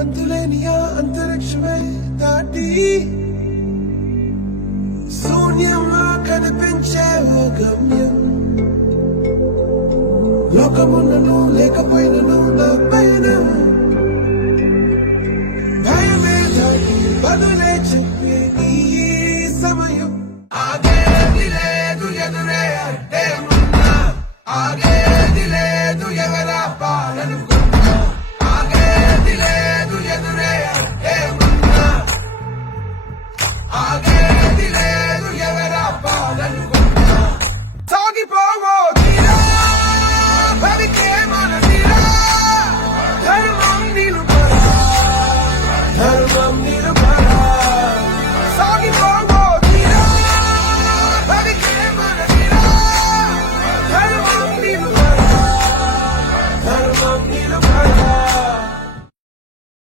అంతులేని అంతరిక్షమే దాటి శూన్యంలో కనిపించే ఓ గమ్యం. లోకమున్నను లేకపోయినను నా పైన భయమే దాటి చెప్పే సమయం. ఆగేది లేదు ఎదురే అంటే ఆగే I got